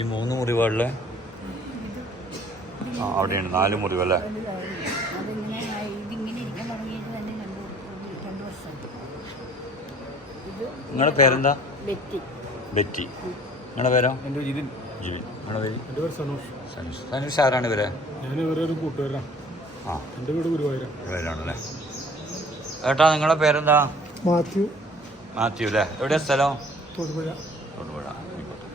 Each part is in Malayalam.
ഈ മൂന്ന് മുറിവുകളിലെ ആ അവിടെയാണ് നാല് മുറിവല്ലേ നിങ്ങളുടെ പേരെന്താ? ബെറ്റി. ബെറ്റി നിങ്ങളുടെ പേരോ? എന്റെ ജിതിൻ. ജിവിൻ നിങ്ങളുടെ പേര്? എന്റെ പേര് സനോഷ്. സനുഷ്. സനുഷ് ആരാണ് ഇവരെ? ഞാൻ ഇവരെ ഒരു കൂട്ടുകാരാണ് ആ. എന്റെ വീട് ഗുരുവായൂരാണ് ഇവരാണല്ലേ ഏട്ടാ നിങ്ങളുടെ പേരെന്താ? മാത്യു. മാത്യു അല്ലേ? എവിടെയാ സ്ഥലം? തൊടുപുഴ ആയിക്കോട്ടെ.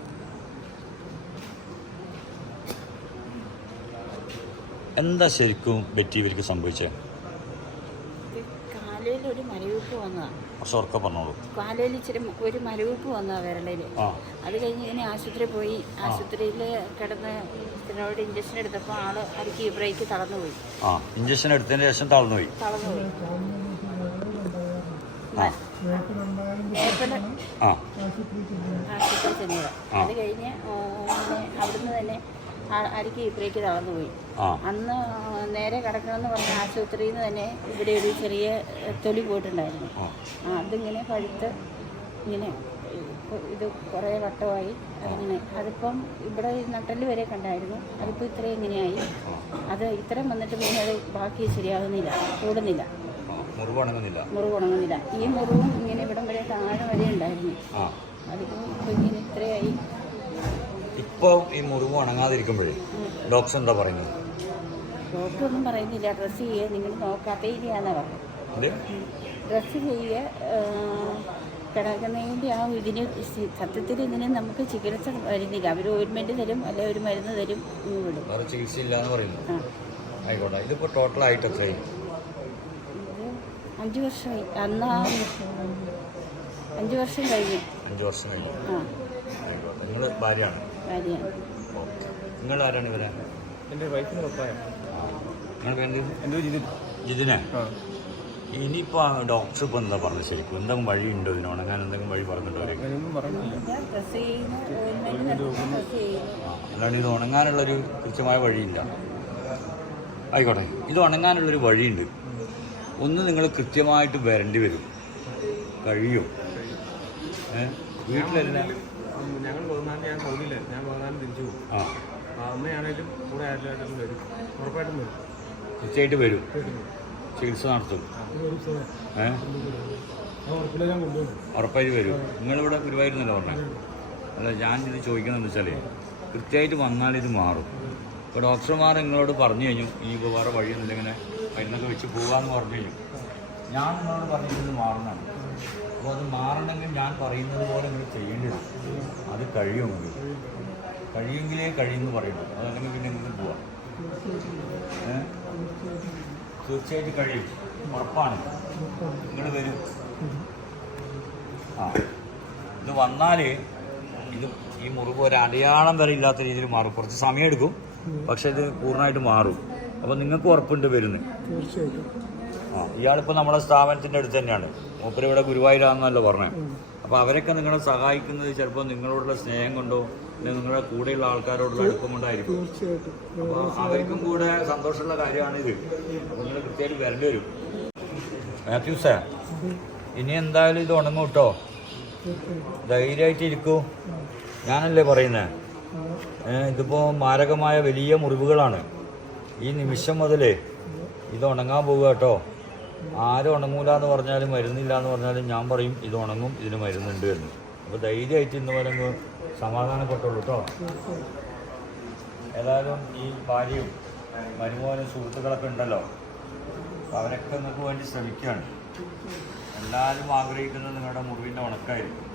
എന്താ ശരിക്കും ബെറ്റി ഇവർക്ക് സംഭവിച്ചേ? കാലയിൽ ഒരു മരവിപ്പ് വന്നതാണ് കുറച്ച് ഉറക്കെ പറഞ്ഞോളൂ. കാലയിൽ ഇച്ചിരി ഒരു മരവിപ്പ് വന്നതാണ് വിരളിൽ അത് കഴിഞ്ഞ് ഇങ്ങനെ ആശുപത്രി പോയി. ആശുപത്രിയിൽ കിടന്ന് ഇതിനോട് ഇഞ്ചക്ഷൻ എടുത്തപ്പോൾ ആൾ അരിക്ക് ബ്രേക്ക് തളർന്നു പോയി ആ ഇഞ്ചക്ഷൻ എടുത്തതിന് ശേഷം തളർന്നു പോയി തളർന്നു പോയി ആശുപത്രി ചെന്നത്. ആ. അത് കഴിഞ്ഞ് അവിടുന്ന് തന്നെ അരിക്ക് ഇത്രയ്ക്ക് തളർന്നു പോയി. അന്ന് നേരെ കിടക്കണമെന്ന് പറഞ്ഞ ആശുപത്രിയിൽ നിന്ന് തന്നെ ഇവിടെ ഒരു ചെറിയ തൊലി പോയിട്ടുണ്ടായിരുന്നു. അതിങ്ങനെ പഴുത്ത് ഇങ്ങനെ ഇത് കുറേ വട്ടമായി അങ്ങനെ അതിപ്പം ഇവിടെ നട്ടൽ വരെ കണ്ടായിരുന്നു. അതിപ്പോൾ ഇത്രയും ഇങ്ങനെയായി. അത് ഇത്രയും വന്നിട്ട് പിന്നെ അത് ബാക്കി ശരിയാകുന്നില്ല കൂടുന്നില്ല. മുറിവുണങ്ങുന്നില്ല മുറിവ് അണങ്ങുന്നില്ല മുറിവ് ഉണങ്ങുന്നില്ല. ഈ മുറിവും ഇങ്ങനെ ഇവിടം വരെ താഴെ വരെ ഉണ്ടായിരുന്നു. ഇപ്പോൾ ഇങ്ങനെ ഇത്രയായി. ഇപ്പോൾ ഈ മുറിവ് ഉണങ്ങാതിരിക്കുമ്പോഴേ ഡോക്ടർ എന്താ പറയുന്നത്? ഡോക്ടർ ഒന്നും പറയുന്നില്ല. ഡ്രസ്സ് ചെയ്യുക നിങ്ങൾ നോക്കാത്ത ഇരിയാന്നാണ് പറഞ്ഞത്. ഡ്രസ്സ് ചെയ്യുക കിടക്കുന്നതിന്റെ ആ ഇതിന് സത്യത്തിൽ ഇതിന് നമുക്ക് ചികിത്സ വരുന്നില്ല. അവർ ഓയിൻമെന്റ് തരും അല്ലെ ഒരു മരുന്ന് തരും വിടും. ചികിത്സയില്ല എന്ന് പറയുന്നു. ആയിക്കോട്ടെ. ഇതിപ്പോൾ ടോട്ടലായിട്ട് എത്രയായി? ഇത് അഞ്ച് വർഷമായി. അന്ന് അഞ്ച് വർഷം കഴിഞ്ഞു. അഞ്ച് വർഷം കഴിഞ്ഞു. നിങ്ങൾ ഭാര്യയാണ്? നിങ്ങൾ ആരാണ് ഇവരെ? എന്റെ വൈഫിന് പത്തായം നിങ്ങൾ പേര് എന്റെ ജിതിൻ. ജിതിനെ? ഇനിയിപ്പോൾ ഡോക്ടർ ഇപ്പോൾ എന്താ പറഞ്ഞത് ശരിക്കും? എന്തെങ്കിലും വഴിയുണ്ടോ ഇതിന്? ഉണങ്ങാൻ എന്തെങ്കിലും വഴി പറഞ്ഞിട്ടുണ്ടോ അല്ലാണ്ട് ഇത് ഉണങ്ങാനുള്ളൊരു കൃത്യമായ വഴിയില്ല. ആയിക്കോട്ടെ. ഇത് ഉണങ്ങാനുള്ളൊരു വഴിയുണ്ട്. ഒന്ന് നിങ്ങൾ കൃത്യമായിട്ട് വരേണ്ടി വരും. കഴിയും. വീട്ടിലല്ല വീട്ടിലെല്ലാം ഞങ്ങൾ പതിനാല് ഞാൻ സൗദിയില്ല ഞാൻ അമ്മയാണേലും കൂടെ ആരെങ്കിലും വരും. ഉറപ്പായിട്ടും വരും. കൃത്യമായിട്ട് വരും. ചികിത്സ നടത്തും. ഉറപ്പായിട്ട് വരും. നിങ്ങളിവിടെ ഗുരുവായൂരുന്നല്ലോ പറഞ്ഞത് അല്ല ഞാൻ ഇത് ചോദിക്കുന്നതെന്ന് വെച്ചാൽ കൃത്യമായിട്ട് വന്നാൽ ഇത് മാറും. ഇപ്പോൾ ഡോക്ടർമാർ നിങ്ങളോട് പറഞ്ഞു കഴിഞ്ഞു ഈ വേറെ വഴിയൊന്നുമില്ല ഇങ്ങനെ മരുന്നൊക്കെ വെച്ച് പോകാമെന്ന് പറഞ്ഞു കഴിഞ്ഞു. ഞാൻ നിങ്ങളോട് പറഞ്ഞത് മാറുന്നതാണ്. അപ്പോൾ അത് മാറണമെങ്കിൽ ഞാൻ പറയുന്നത് പോലെ നിങ്ങൾ ചെയ്യേണ്ടി വരും. അത് കഴിയും മതി കഴിയുമെങ്കിലേ കഴിയുമെന്ന് പറയുള്ളൂ അതല്ലെങ്കിൽ പിന്നെ നിങ്ങൾക്ക് പോവാം? തീർച്ചയായിട്ടും കഴിയും. ഉറപ്പാണ്. നിങ്ങൾ വരും. ആ. ഇത് വന്നാൽ ഇത് ഈ മുറിവ് ഒരു അടയാളം വരെ ഇല്ലാത്ത രീതിയിൽ മാറും. കുറച്ച് സമയം എടുക്കും പക്ഷെ ഇത് പൂർണമായിട്ട് മാറും. അപ്പോൾ നിങ്ങൾക്ക് ഉറപ്പുണ്ട് വരുന്നത് തീർച്ചയായിട്ടും. ആ. ഇയാളിപ്പോൾ നമ്മുടെ സ്ഥാപനത്തിന്റെ അടുത്ത് തന്നെയാണ്. മൂപ്പര് ഇവിടെ ഗുരുവായൂരാണെന്നല്ലോ പറഞ്ഞത് അപ്പോൾ അവരൊക്കെ നിങ്ങളെ സഹായിക്കുന്നത് ചിലപ്പോൾ നിങ്ങളോടുള്ള സ്നേഹം കൊണ്ടോ അല്ലെങ്കിൽ നിങ്ങളുടെ കൂടെയുള്ള ആൾക്കാരോടുള്ള അടുപ്പം കൊണ്ടായിരിക്കും. തീർച്ചയായിട്ടും. അപ്പോൾ അവർക്കും കൂടെ സന്തോഷമുള്ള കാര്യമാണ് ഇത്. അപ്പോൾ നിങ്ങൾ കൃത്യമായിട്ട് വരേണ്ടി വരും. മാത്യൂസേ ഇനി എന്തായാലും ഇത് ഉണങ്ങും കേട്ടോ. ധൈര്യമായിട്ട് ഇരിക്കൂ. ഞാനല്ലേ പറയുന്നത് ഇതിപ്പോൾ മാരകമായ വലിയ മുറിവുകളാണ്. ഈ നിമിഷം മുതലേ ഇത് ഉണങ്ങാൻ പോവുക കേട്ടോ. ആരും ഉണങ്ങൂല എന്ന് പറഞ്ഞാലും മരുന്നില്ല എന്ന് പറഞ്ഞാലും ഞാൻ പറയും ഇത് ഉണങ്ങും ഇതിന് മരുന്നുണ്ട് എന്ന്. അപ്പോൾ ധൈര്യമായിട്ട് ഇന്ന് അങ്ങ് സമാധാനപ്പെട്ടുള്ളൂ കേട്ടോ ഏതായാലും ഈ ഭാര്യയും മരുമോനും സുഹൃത്തുക്കളൊക്കെ ഉണ്ടല്ലോ. അവരൊക്കെ നിങ്ങൾക്ക് വേണ്ടി ശ്രമിക്കുകയാണ് എല്ലാവരും ആഗ്രഹിക്കുന്നത് നിങ്ങളുടെ മുറിവിന്റെ ഉണക്കായിരിക്കും.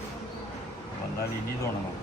വന്നാൽ ഇനി ഇത് ഉണങ്ങും.